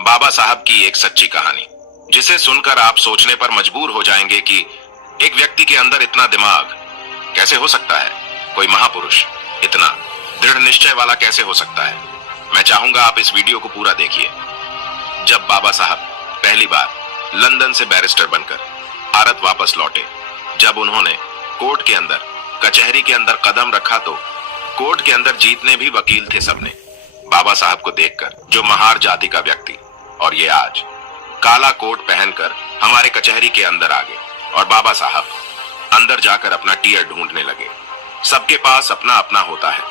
बाबा साहब की एक सच्ची कहानी, जिसे सुनकर आप सोचने पर मजबूर हो जाएंगे कि एक व्यक्ति के अंदर इतना दिमाग कैसे हो सकता है। कोई महापुरुष इतना दृढ़ निश्चय वाला कैसे हो सकता है। मैं चाहूंगा आप इस वीडियो को पूरा देखिए। जब बाबा साहब पहली बार लंदन से बैरिस्टर बनकर भारत वापस लौटे, जब उन्होंने कोर्ट के अंदर, कचहरी के अंदर कदम रखा, तो कोर्ट के अंदर जीतने भी वकील थे सबने बाबा साहब को देखकर, जो महार जाति का व्यक्ति। और ये आज काला कोट पहनकर हमारे कचहरी के अंदर आ गए और बाबा साहब अंदर जाकर अपना टियर ढूंढने लगे। सबके पास अपना अपना होता है।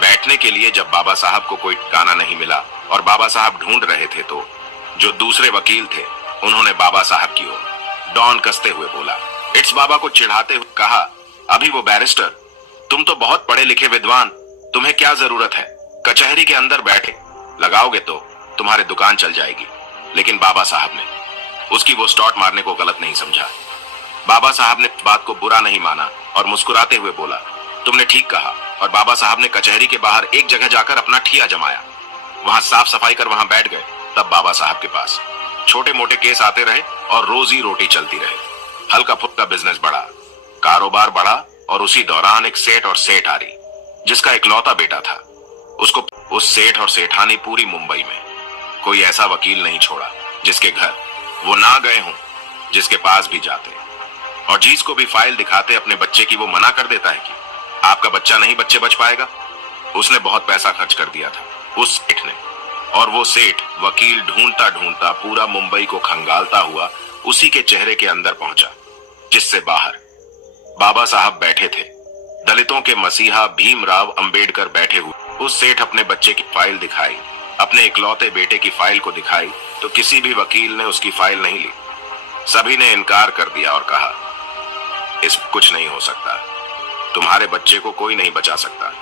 बैठने के लिए जब बाबा साहब को कोई ठिकाना नहीं मिला और बाबा साहब ढूंढ रहे थे, तो जो दूसरे वकील थे उन्होंने बाबा साहब की ओर डॉन कसते हुए बोला। इट्स बाबा को चिढ़ाते हुए कहा, अभी वो बैरिस्टर, तुम तो बहुत पढ़े लिखे विद्वान, तुम्हें क्या जरूरत है कचहरी के अंदर बैठे, लगाओगे तो तुम्हारे दुकान चल जाएगी। लेकिन बाबा साहब ने उसकी वो स्टॉट मारने को गलत नहीं समझा। बाबा साहब ने बात को बुरा नहीं माना और मुस्कुराते हुए बोला, तुमने ठीक कहा। और बाबा साहब ने कचहरी के बाहर एक जगह जाकर अपना ठिया जमाया, वहां साफ सफाई कर वहां बैठ गए। तब बाबा साहब के पास छोटे मोटे केस आते रहे और रोजी रोटी चलती रहे। हल्का फुल्का बिजनेस बढ़ा, कारोबार बढ़ा, और उसी दौरान एक सेठ और सेठानी, जिसका इकलौता बेटा था, उसको उस सेठ और सेठानी पूरी मुंबई में कोई ऐसा वकील नहीं छोड़ा जिसके घर वो ना गए हों, जिसके पास भी जाते और जिसको भी फाइल दिखाते अपने बच्चे की, वो मना कर देता है कि आपका बच्चा नहीं बच्चे बच पाएगा। उसने बहुत पैसा खर्च कर दिया था उस सेठ ने, और वो सेठ वकील ढूंढता ढूंढता पूरा मुंबई को खंगालता हुआ उसी के चेहरे के अंदर पहुंचा, जिससे बाहर बाबा साहब बैठे थे। दलितों के मसीहा भीमराव अंबेडकर बैठे हुए। उस सेठ अपने बच्चे की फाइल दिखाई, अपने इकलौते बेटे की फाइल को दिखाई, तो किसी भी वकील ने उसकी फाइल नहीं ली। सभी ने इनकार कर दिया और कहा, इस कुछ नहीं हो सकता, तुम्हारे बच्चे को कोई नहीं बचा सकता।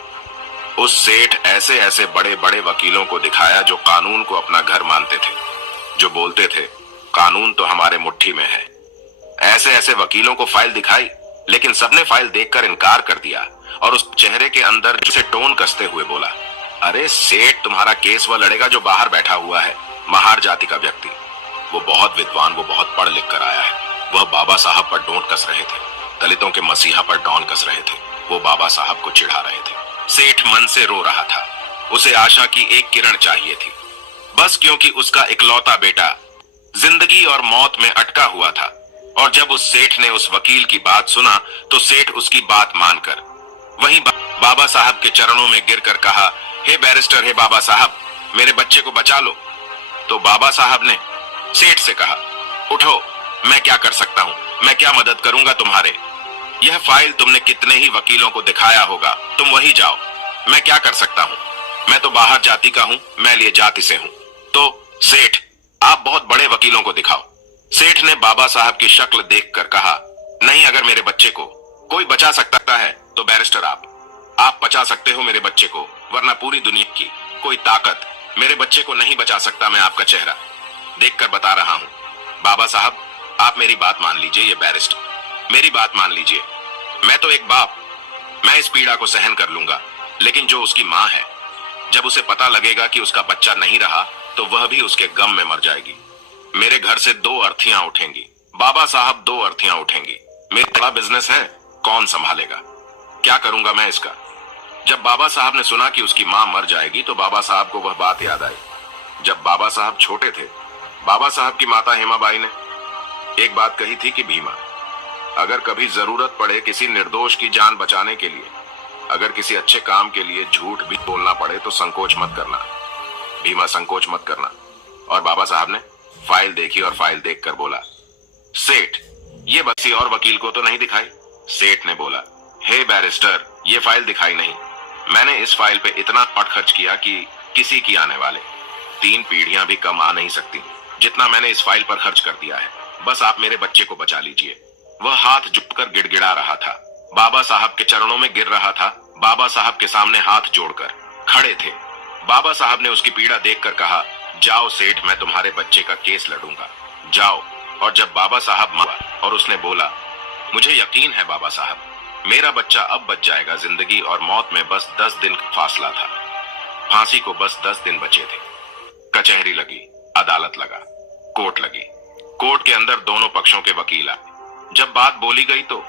उस सेठ ऐसे ऐसे बड़े बड़े वकीलों को दिखाया जो कानून को अपना घर मानते थे, जो बोलते थे कानून तो हमारे मुट्ठी में है। ऐसे ऐसे वकीलों को फाइल दिखाई, लेकिन सबने फाइल देखकर इनकार कर दिया और उस चेहरे के अंदर से टोन कसते हुए बोला, अरे सेठ, तुम्हारा केस वह लड़ेगा जो बाहर बैठा हुआ है, महार जाति का व्यक्ति। वो बहुत विद्वान, वो बहुत पढ़ लिख कर आया है। वह बाबा साहब पर डोंट कस रहे थे, दलितों के मसीहा पर डॉन कस रहे थे, वो बाबा साहब को चिढ़ा रहे थे। सेठ मन से रो रहा था। उसे आशा की एक किरण चाहिए थी, बस क्योंकि उसका इकलौता बेटा जिंदगी और मौत में अटका हुआ था। और जब उस सेठ ने उस वकील की बात सुना, तो सेठ उसकी बात मानकर वहीं बाबा साहब के चरणों में गिरकर कहा, हे बैरिस्टर, हे बाबा साहब, मेरे बच्चे को बचा लो। तो बाबा साहब ने सेठ से कहा, उठो, मैं क्या कर सकता हूं, मैं क्या मदद करूंगा तुम्हारे। यह फाइल तुमने कितने ही वकीलों को दिखाया होगा, तुम वही जाओ, मैं क्या कर सकता हूं, मैं तो बाहर जाति का हूं, मैं लिए जाति से हूं। तो सेठ, आप बहुत बड़े वकीलों को दिखाओ। सेठ ने बाबा साहब की शक्ल देखकर कहा, नहीं, अगर मेरे बच्चे को कोई बचा सकता है तो बैरिस्टर आप बचा सकते हो मेरे बच्चे को, वरना पूरी दुनिया की कोई ताकत मेरे बच्चे को नहीं बचा सकता। मैं आपका चेहरा देखकर बता रहा हूं। बाबा साहब, आप मेरी बात मान लीजिए, ये बैरिस्टर, मेरी बात मान लीजिए। मैं तो एक बाप, मैं इस पीड़ा को सहन कर लूंगा, लेकिन जो उसकी मां है, जब उसे पता लगेगा कि उसका बच्चा नहीं रहा, तो वह भी उसके गम में मर जाएगी। मेरे घर से 2 अर्थियां उठेंगी, बाबा साहब, 2 अर्थियां उठेंगी। मेरा बड़ा बिजनेस है, कौन संभालेगा, क्या करूंगा मैं इसका। जब बाबा साहब ने सुना कि उसकी मां मर जाएगी, तो बाबा साहब को वह बात याद आई। जब बाबा साहब छोटे थे, बाबा साहब की माता हेमाबाई ने एक बात कही थी कि भीमा, अगर कभी जरूरत पड़े किसी निर्दोष की जान बचाने के लिए, अगर किसी अच्छे काम के लिए झूठ भी बोलना पड़े, तो संकोच मत करना भीमा, संकोच मत करना। और बाबा साहब ने फाइल देखी और फाइल देखकर बोला, सेठ, ये बसी और वकील को तो नहीं दिखाई। सेठ ने बोला, हे बैरिस्टर, ये फाइल दिखाई नहीं। मैंने इस फाइल पे इतना पट खर्च किया कि किसी की आने वाले 3 पीढ़ियां भी कम आ नहीं सकती, जितना मैंने इस फाइल पर खर्च कर दिया है। बस आप मेरे बच्चे को बचा लीजिए। वह हाथ झुककर गिड़गिड़ा रहा था, बाबा साहब के चरणों में गिर रहा था, बाबा साहब के सामने हाथ जोड़कर खड़े थे। बाबा साहब ने उसकी पीड़ा देखकर कहा, जाओ सेठ, मैं तुम्हारे बच्चे का केस लड़ूंगा, जाओ। और जब बाबा साहब मरा और उसने बोला, मुझे यकीन है बाबा साहब, मेरा बच्चा अब बच जाएगा, जिंदगी और मौत में बस 10 दिन का फासला था, फांसी को बस 10 दिन बचे थे। कचहरी लगी, अदालत लगा, कोर्ट लगी। कोर्ट के अंदर दोनों पक्षों के वकील आए। जब बात बोली गई तो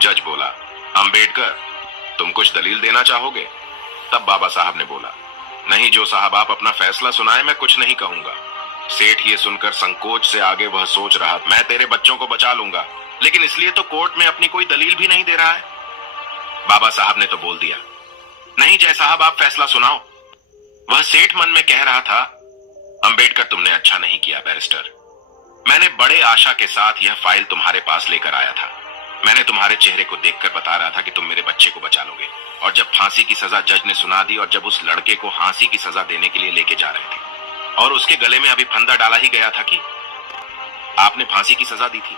जज बोला, अंबेडकर, तुम कुछ दलील देना चाहोगे? तब बाबा साहब ने बोला, नहीं जो साहब, आप अपना फैसला सुनाए, मैं कुछ नहीं कहूंगा। सेठ ये सुनकर संकोच से आगे वह सोच रहा, मैं तेरे बच्चों को बचा लूंगा, लेकिन इसलिए तो कोर्ट में अपनी कोई दलील भी नहीं दे रहा है। बाबा साहब ने तो बोल दिया, नहीं जय साहब, आप फैसला सुनाओ। वह सेठ मन में कह रहा था, अंबेडकर, तुमने अच्छा नहीं किया बैरिस्टर। मैंने बड़े आशा के साथ यह फाइल तुम्हारे पास लेकर आया था। मैंने तुम्हारे चेहरे को देखकर बता रहा था कि तुम मेरे बच्चे को बचा लोगे। और जब फांसी की सजा जज ने सुना दी और जब उस लड़के को फांसी की सजा देने के लिए लेके जा रहे थे और उसके गले में अभी फंदा डाला ही गया था कि आपने फांसी की सजा दी थी,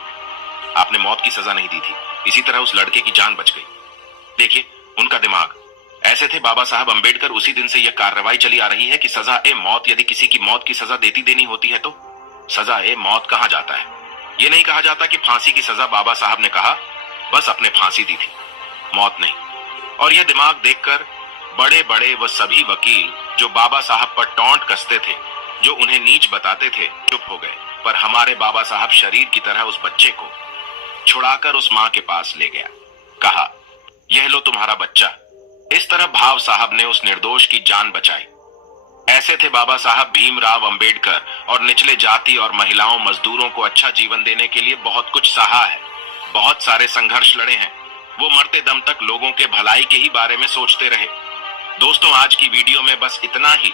आपने मौत की सजा नहीं दी थी। इसी तरह उस लड़के की जान बच गई। देखिए उनका दिमाग ऐसे थे बाबा साहब अंबेडकर। उसी दिन से यह कार्रवाई चली आ रही है कि सजा ए मौत, यदि किसी की मौत की सजा देनी होती है तो सजा ए मौत कहा जाता है। यह नहीं कहा जाता कि फांसी की सजा। बाबा साहब ने कहा, बस अपने फांसी दी थी, मौत नहीं। और यह दिमाग देखकर बड़े बड़े वह सभी वकील जो बाबा साहब पर टॉन्ट कसते थे, जो उन्हें नीच बताते थे, चुप हो गए। पर हमारे बाबा साहब शरीर की तरह उस बच्चे को छुड़ाकर उस मां के पास ले गया। कहा, यह लो तुम्हारा बच्चा। इस तरह भाव साहब ने उस निर्दोष की जान बचाई। ऐसे थे बाबा साहब भीमराव अंबेडकर। और निचले जाति और महिलाओं, मजदूरों को अच्छा जीवन देने के लिए बहुत कुछ सहा है, बहुत सारे संघर्ष लड़े हैं। वो मरते दम तक लोगों के भलाई के ही बारे में सोचते रहे। दोस्तों, आज की वीडियो में बस इतना ही।